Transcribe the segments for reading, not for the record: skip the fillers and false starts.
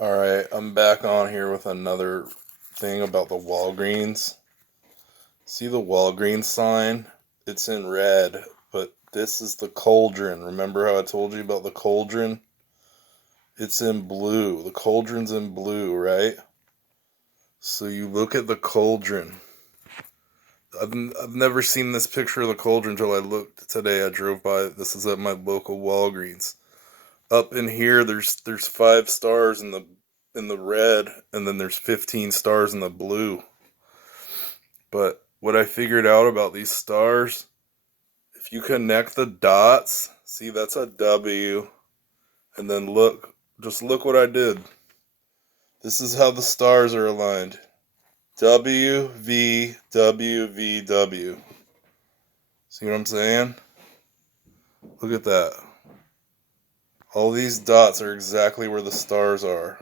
Alright, I'm back on here with another thing about the Walgreens. See the Walgreens sign? It's in red, but this is the cauldron. Remember how I told you about the cauldron? It's in blue. The cauldron's in blue, right? So you look at the cauldron. I've never seen this picture of the cauldron until I looked today. I drove by. This is at my local Walgreens. Up in here, there's 5 stars in the red, and then there's 15 stars in the blue. But what I figured out about these stars, if you connect the dots, see that's a W, and then just look what I did. This is how the stars are aligned. W, V, W, V, W. See what I'm saying? Look at that. All these dots are exactly where the stars are.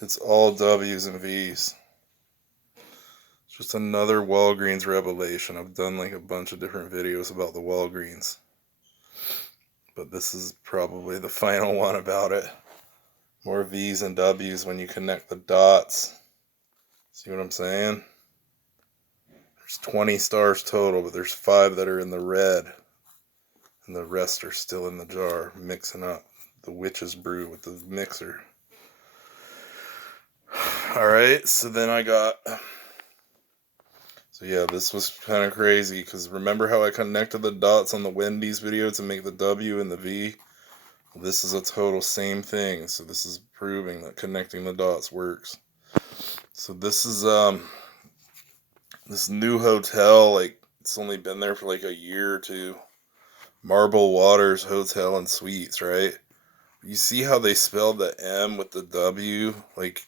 It's all W's and V's. It's just another Walgreens revelation. I've done like a bunch of different videos about the Walgreens, but this is probably the final one about it. More V's and W's when you connect the dots. See what I'm saying? There's 20 stars total, but there's 5 that are in the red, and the rest are still in the jar, mixing up the witch's brew with the mixer. Alright, so yeah, this was kind of crazy, because remember how I connected the dots on the Wendy's video to make the W and the V? Well, this is a total same thing, so this is proving that connecting the dots works. So this is this new hotel, like it's only been there for like a year or two. Marble Waters Hotel and Suites, right? You see how they spelled the M with the W? Like,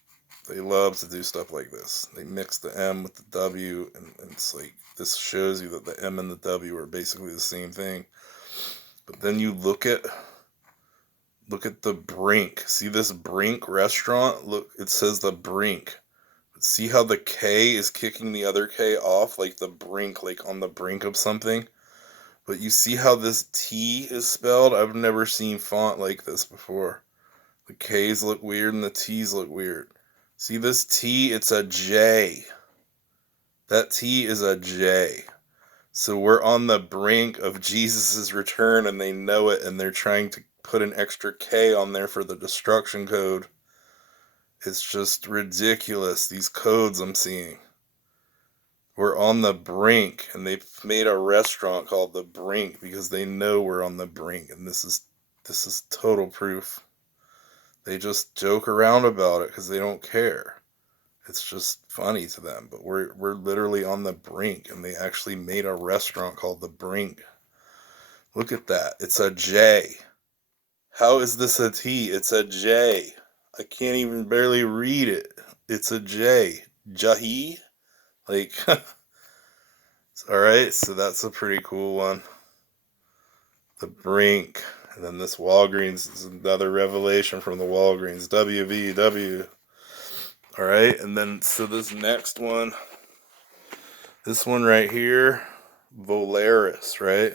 they love to do stuff like this. They mix the M with the W, and it's like, this shows you that the M and the W are basically the same thing. But then you look at the Brink. See this Brink restaurant? Look, it says the Brink. See how the K is kicking the other K off? Like the brink, like on the brink of something? But you see how this T is spelled? I've never seen font like this before. The K's look weird and the T's look weird. See this T? It's a J. That T is a J. So we're on the brink of Jesus' return, and they know it, and they're trying to put an extra K on there for the destruction code. It's just ridiculous, these codes I'm seeing. We're on the brink, and they've made a restaurant called the Brink because they know we're on the brink, and this is total proof. They just joke around about it because they don't care. It's just funny to them, but we're literally on the brink, and they actually made a restaurant called the Brink. Look at that. It's a J. How is this a T? It's a J. I can't even barely read it. It's a J. Jahi? Like, alright, so that's a pretty cool one. The Brink. And then this Walgreens is another revelation from the Walgreens. WVW. Alright, and then, so this next one, this one right here, Volaris, right?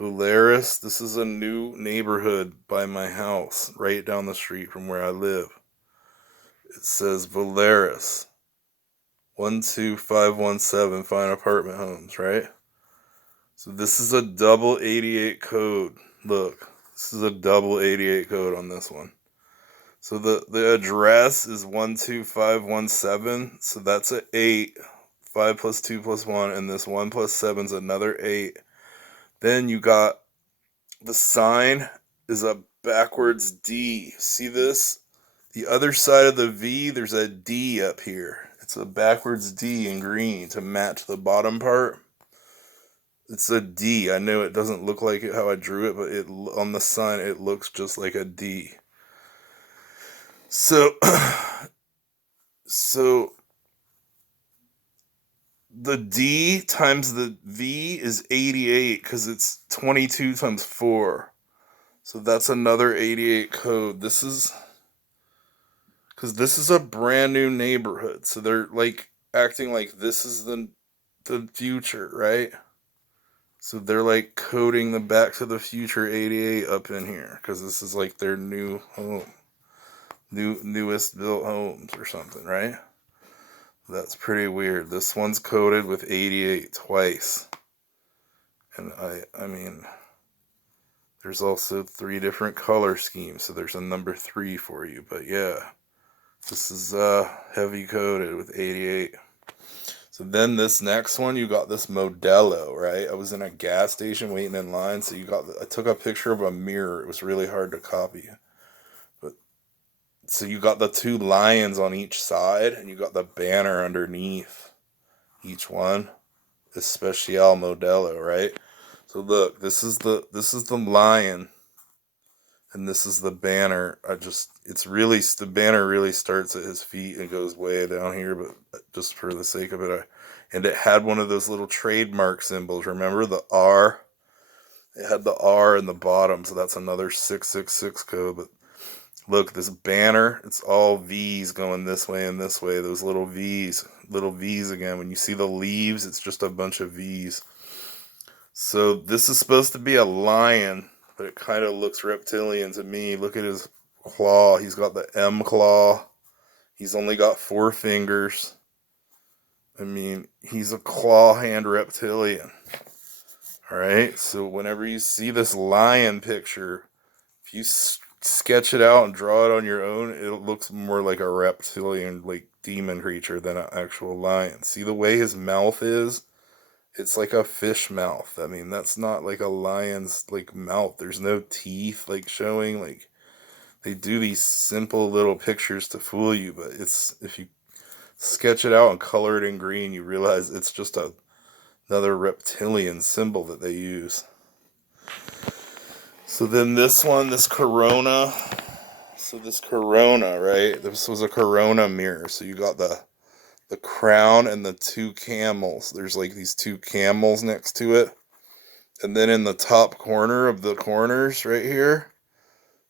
Volaris, this is a new neighborhood by my house, right down the street from where I live. It says Volaris, 12517 Fine Apartment Homes, right? So this is a double 88 code. Look, this is a double 88 code on this one. So the address is 12517. So that's an 8. 5 plus 2 plus 1. And this 1 plus 7 is another 8. Then you got the sign is a backwards D. See this? The other side of the V, there's a D up here. It's a backwards D in green to match the bottom part. It's a D. I know it doesn't look like it how I drew it, but on the sign it looks just like a D. So, so the D times the V is 88 because it's 22 times 4. So that's another 88 code. This is because this is a brand new neighborhood. So they're like acting like this is the future, right? So they're like coding the Back to the Future 88 up in here because this is like their new home. newest built homes or something, right? That's pretty weird. This one's coded with 88 twice. And I mean, there's also 3 different color schemes, so there's a number 3 for you. But yeah, this is heavy coded with 88. So then this next one, you got this Modelo, right? I was in a gas station waiting in line, so I took a picture of a mirror. It was really hard to copy. But so you got the 2 lions on each side, and you got the banner underneath each one. Especial Modelo, right? So look, this is the lion, and this is the banner. The banner really starts at his feet and goes way down here, but just for the sake of it, and it had one of those little trademark symbols. Remember the R? It had the R in the bottom, so that's another 666 code. But look, this banner, it's all V's going this way and this way. Those little V's again. When you see the leaves, it's just a bunch of V's. So this is supposed to be a lion, but it kind of looks reptilian to me. Look at his claw. He's got the M claw. He's only got 4 fingers. I mean, he's a claw hand reptilian. Alright, so whenever you see this lion picture, if you sketch it out and draw it on your own, it looks more like a reptilian, like demon creature than an actual lion. See the way his mouth is? It's like a fish mouth. I mean, that's not like a lion's like mouth. There's no teeth like showing. Like they do these simple little pictures to fool you, but if you sketch it out and color it in green, you realize it's just another reptilian symbol that they use. So then this Corona. So this Corona, right? This was a Corona mirror. So you got the crown and the 2 camels. There's like these 2 camels next to it. And then in the top corner of the corners right here,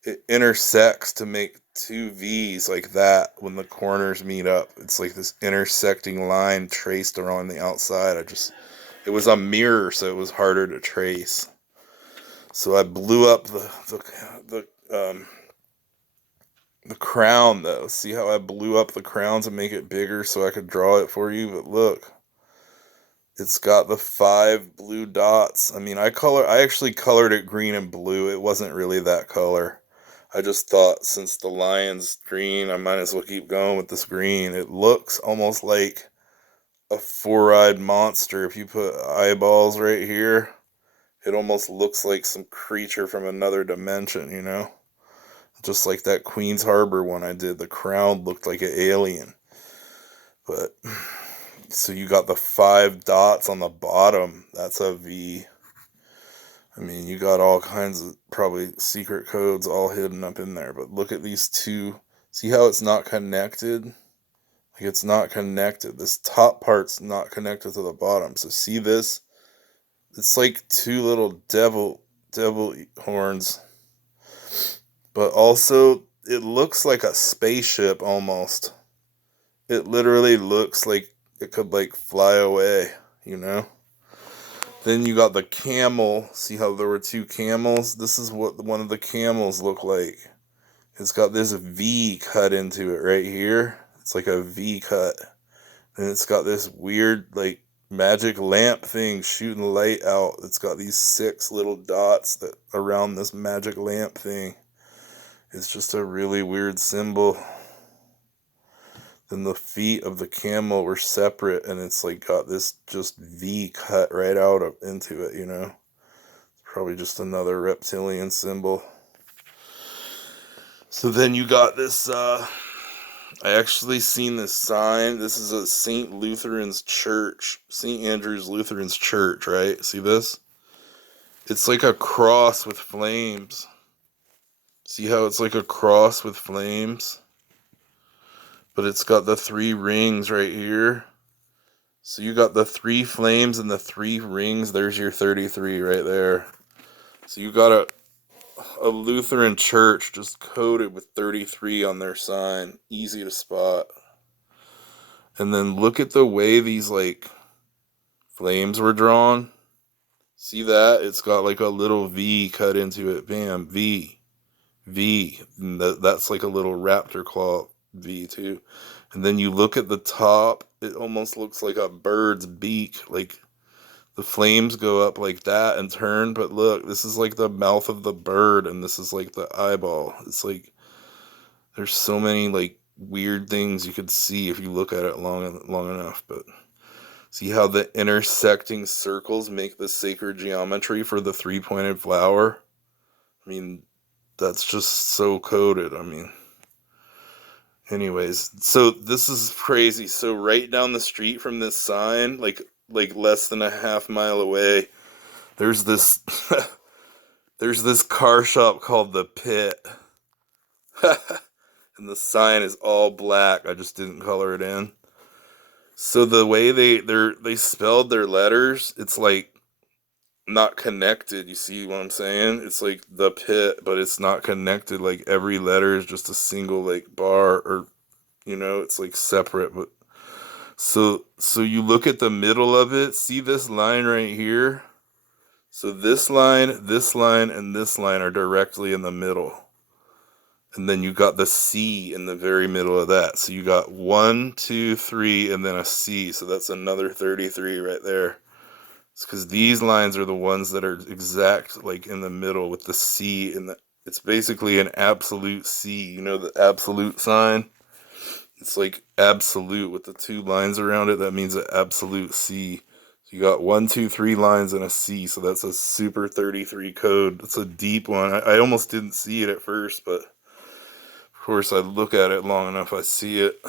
it intersects to make 2 V's like that when the corners meet up. It's like this intersecting line traced around the outside. It was a mirror, so it was harder to trace. So I blew up the crown though. See how I blew up the crown to make it bigger so I could draw it for you? But look, it's got the 5 blue dots. I mean, I actually colored it green and blue. It wasn't really that color. I just thought since the lion's green, I might as well keep going with this green. It looks almost like a 4-eyed monster. If you put eyeballs right here, it almost looks like some creature from another dimension, you know? Just like that Queens Harbor one I did. The crown looked like an alien. But, so you got the 5 dots on the bottom. That's a V. I mean, you got all kinds of probably secret codes all hidden up in there. But look at these 2. See how it's not connected? Like it's not connected. This top part's not connected to the bottom. So see this? It's like 2 little devil horns. But also, it looks like a spaceship almost. It literally looks like it could like fly away, you know? Then you got the camel. See how there were 2 camels? This is what one of the camels look like. It's got this V cut into it right here. It's like a V cut. And it's got this weird like magic lamp thing shooting light out. It's got these 6 little dots that around this magic lamp thing. It's just a really weird symbol. Then the feet of the camel were separate, and it's like got this just V cut right out into it, you know? Probably just another reptilian symbol. So then you got this, I actually seen this sign. This is a St. Lutheran's Church, St. Andrew's Lutheran's Church, right? See this? It's like a cross with flames. See how it's like a cross with flames? But it's got the 3 rings right here. So you got the 3 flames and the 3 rings. There's your 33 right there. So you got a Lutheran church just coated with 33 on their sign. Easy to spot. And then look at the way these like flames were drawn. See that? It's got like a little V cut into it. Bam, V. V. And that's like a little raptor claw V too. And then you look at the top, it almost looks like a bird's beak. Like the flames go up like that and turn, but look, this is like the mouth of the bird, and this is like the eyeball. It's like there's so many like weird things you could see if you look at it long enough. But see how the intersecting circles make the sacred geometry for the three-pointed flower? I mean, that's just so coded. I mean, anyways, so this is crazy. So right down the street from this sign, like less than a half-mile away, there's this there's this car shop called The Pit. And the sign is all black. I just didn't color it in. So the way they spelled their letters, it's like not connected. You see what I'm saying? It's like The Pit, but it's not connected. Like every letter is just a single like bar, or it's like separate. But so you look at the middle of it. See this line right here? So this line, and this line are directly in the middle. And then you got the C in the very middle of that. So you got 1, 2, 3, and then a C. So that's another 33 right there. It's because these lines are the ones that are exact, like in the middle with the C. It's basically an absolute C. You know the absolute sign? It's like absolute with the two lines around it. That means an absolute C. So you got 1, 2, 3 lines and a C. So that's a super 33 code. It's a deep one. I almost didn't see it at first, but of course, I look at it long enough, I see it.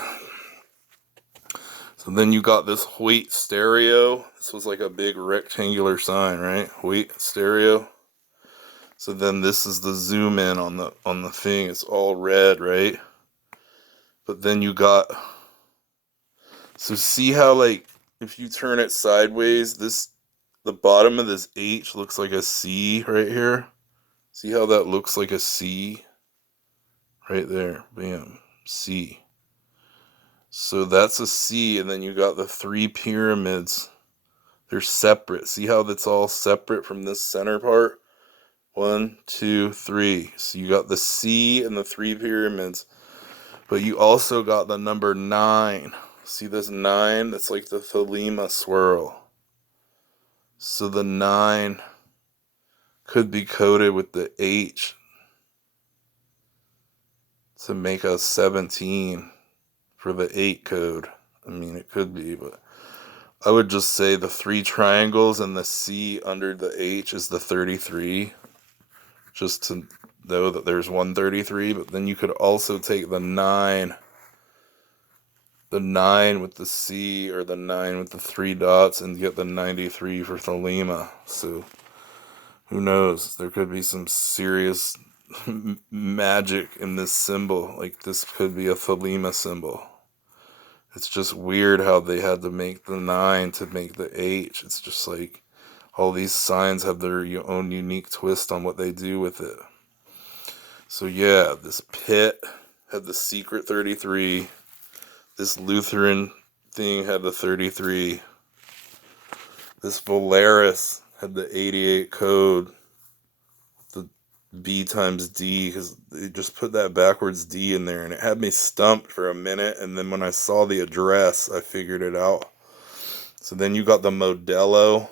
So then you got this Hoyt stereo. This was like a big rectangular sign, right? Hoyt stereo. So then this is the zoom in on the thing. It's all red, right? But then you got, so see how like if you turn it sideways, the bottom of this H looks like a C right here. See how that looks like a C? Right there. Bam. C. So that's a C, and then you got the 3 pyramids. They're separate. See how that's all separate from this center part? 1, 2, 3. So you got the C and the 3 pyramids. But you also got the number 9. See this 9? That's like the Thelema swirl. So the 9 could be coded with the H to make a 17 for the 8 code. I mean, it could be, but I would just say the 3 triangles and the C under the H is the 33, just to know that there's 133. But then you could also take the 9 with the C, or the 9 with the 3 dots, and get the 93 for Thelema. So who knows? There could be some serious magic in this symbol. Like this could be a Thelema symbol. It's just weird how they had to make the 9 to make the H. It's just like all these signs have their own unique twist on what they do with it. So yeah, this Pit had the secret 33. This Lutheran thing had the 33. This Volaris had the 88 code. The B times D, because they just put that backwards D in there, and it had me stumped for a minute, and then when I saw the address, I figured it out. So then you got the Modelo.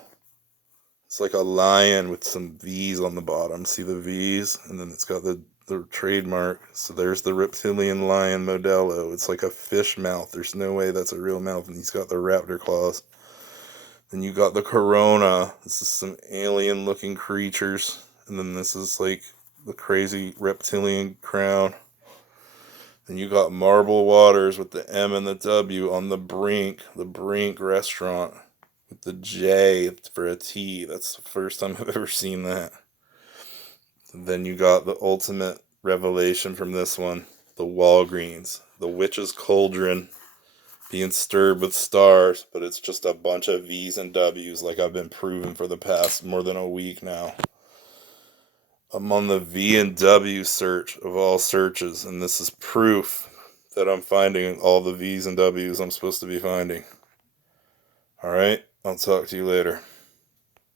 It's like a lion with some V's on the bottom. See the V's? And then it's got the trademark. So there's the reptilian lion Modelo. It's like a fish mouth. There's no way that's a real mouth. And he's got the raptor claws. Then you got the Corona. This is some alien looking creatures. And then this is like the crazy reptilian crown. Then you got Marble Waters with the M and the W on the Brink restaurant with the J for a T. That's the first time I've ever seen that. And then you got the ultimate revelation from this one, the Walgreens, the witch's cauldron being stirred with stars, but it's just a bunch of V's and W's like I've been proving for the past more than a week now. I'm on the V and W search of all searches, and this is proof that I'm finding all the V's and W's I'm supposed to be finding. Alright, I'll talk to you later.